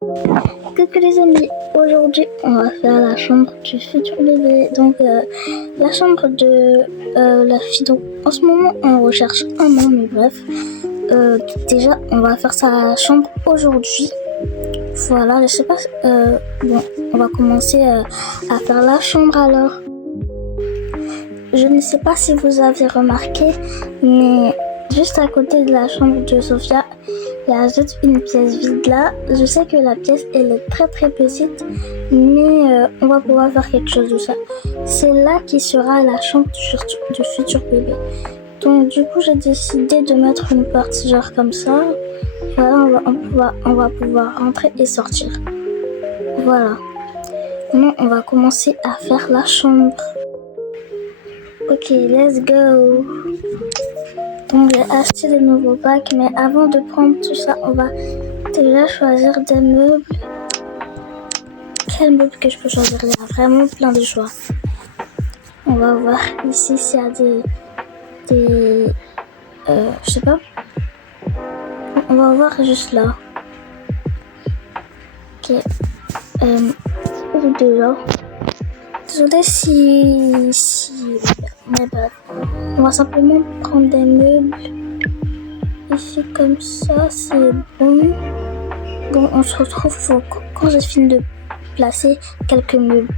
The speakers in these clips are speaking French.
Coucou les amis, aujourd'hui on va faire la chambre du futur bébé, donc la chambre de la fille. Donc en ce moment on recherche un nom, mais bref, déjà on va faire sa chambre aujourd'hui. Voilà, je sais pas, bon, on va commencer à faire la chambre alors. Je ne sais pas si vous avez remarqué, mais juste à côté de la chambre de Sophia, il y a juste une pièce vide là. Je sais que la pièce elle est très très petite, mais on va pouvoir faire quelque chose de ça. C'est là qui sera la chambre du futur bébé. Donc du coup j'ai décidé de mettre une porte genre comme ça. Voilà, on va pouvoir rentrer et sortir. Voilà. Maintenant on va commencer à faire la chambre. Ok, let's go. Donc j'ai acheté de nouveaux packs, mais avant de prendre tout ça, on va déjà choisir des meubles. Quel meuble que je peux choisir? Il y a vraiment plein de choix. On va voir ici s'il y a des je sais pas. On va voir juste là. Ok. Ou déjà. Désolée si... Mais bref. On va simplement prendre des meubles. Ici comme ça, c'est bon. Bon, on se retrouve quand j'ai fini de placer quelques meubles.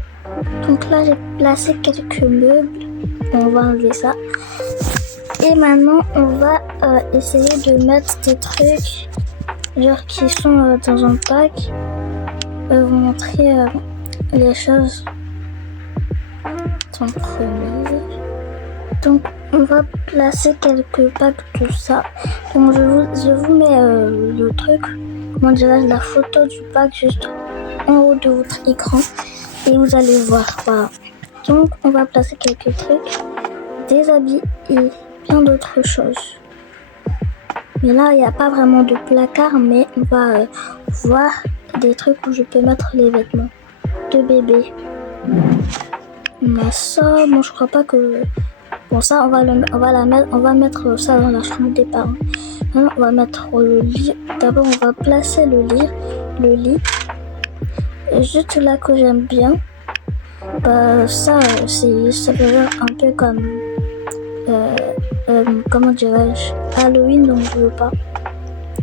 Donc là, j'ai placé quelques meubles. On va enlever ça. Et maintenant, on va essayer de mettre des trucs genre qui sont dans un pack. Vous montrer les choses en premier. Donc on va placer quelques packs, tout ça. Donc je vous mets le truc, comment dirais-je, la photo du pack juste en haut de votre écran et vous allez voir. Voilà. Donc on va placer quelques trucs, des habits et plein d'autres choses. Mais là il n'y a pas vraiment de placard, mais on va voir des trucs où je peux mettre les vêtements de bébé. On a ça, bon je crois pas que... Bon ça on va mettre ça dans la chambre des parents. Maintenant on va mettre le lit. D'abord on va placer le lit. Juste là que j'aime bien. Bah ça ça fait un peu comme comment dirais-je, Halloween, donc je veux pas.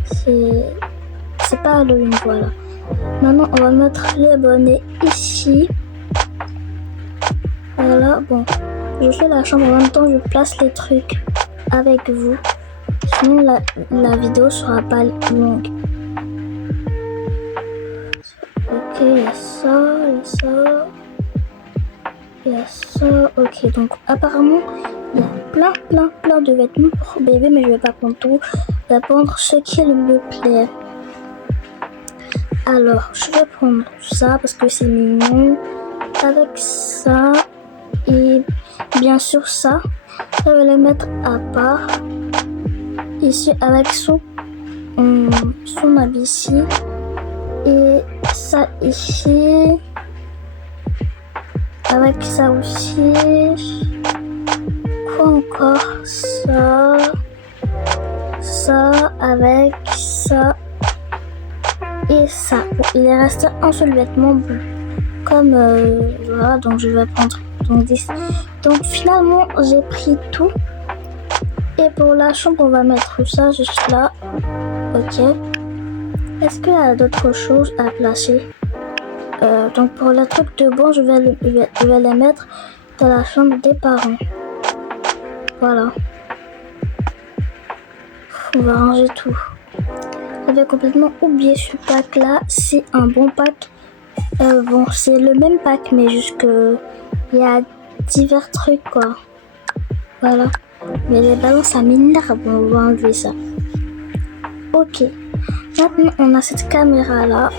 C'est pas Halloween, voilà. Maintenant on va mettre les bonnets ici. Voilà, bon, je fais la chambre en même temps, je place les trucs avec vous. Sinon la vidéo sera pas longue. Ok, il y a ça, il y a ça. Ok, donc apparemment il y a plein de vêtements pour bébé, mais je vais pas prendre tout. Je vais prendre ce qui me plaît. Alors, je vais prendre ça parce que c'est mignon. Avec ça. Et bien sûr ça, je vais le mettre à part. Ici avec son habit ici. Et ça ici. Avec ça aussi. Quoi encore? Ça avec ça. Et ça. Bon, il est resté un seul vêtement bleu. Comme voilà, donc je vais prendre donc 10. Donc finalement j'ai pris tout. Et pour la chambre on va mettre ça juste là. Ok. Est-ce qu'il y a d'autres choses à placer? Donc pour les trucs de bon je vais les mettre dans la chambre des parents. Voilà. On va ranger tout. J'avais complètement oublié ce pack là. C'est un bon pack. Bon, c'est le même pack, mais juste que il y a divers trucs, quoi. Voilà. Mais les ballons, ça m'énerve. On va enlever ça. Ok. Maintenant, on a cette caméra-là.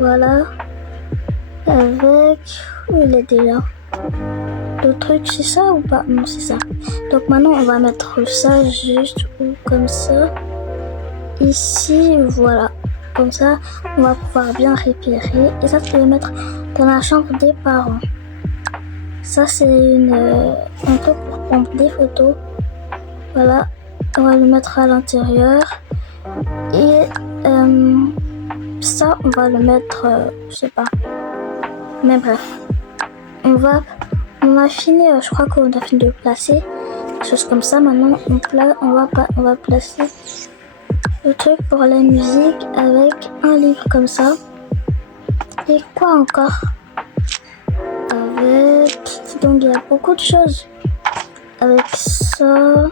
Voilà. Avec... Où il est déjà? Le truc, c'est ça ou pas? Non, c'est ça. Donc maintenant, on va mettre ça juste comme ça. Ici, voilà. Comme ça, on va pouvoir bien repérer. Et ça, tu peux le mettre dans la chambre des parents. Ça, c'est un truc pour prendre des photos. Voilà. On va le mettre à l'intérieur. Et Ça, on va le mettre, je sais pas. Mais bref, on a fini, je crois qu'on a fini de placer des choses comme ça. Maintenant, on va placer le truc pour la musique avec un livre comme ça. Et quoi encore? Donc il y a beaucoup de choses avec ça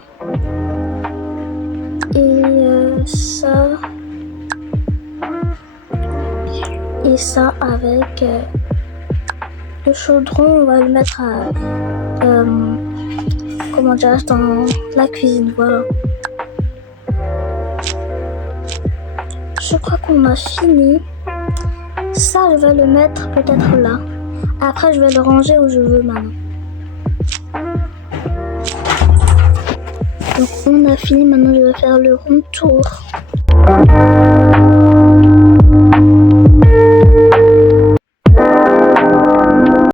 et ça et ça avec le chaudron. On va le mettre à comment dire, dans la cuisine. Voilà. Je crois qu'on a fini. Ça, je vais le mettre peut-être là. Après, je vais le ranger où je veux maintenant. Donc, on a fini. Maintenant, je vais faire le rond tour.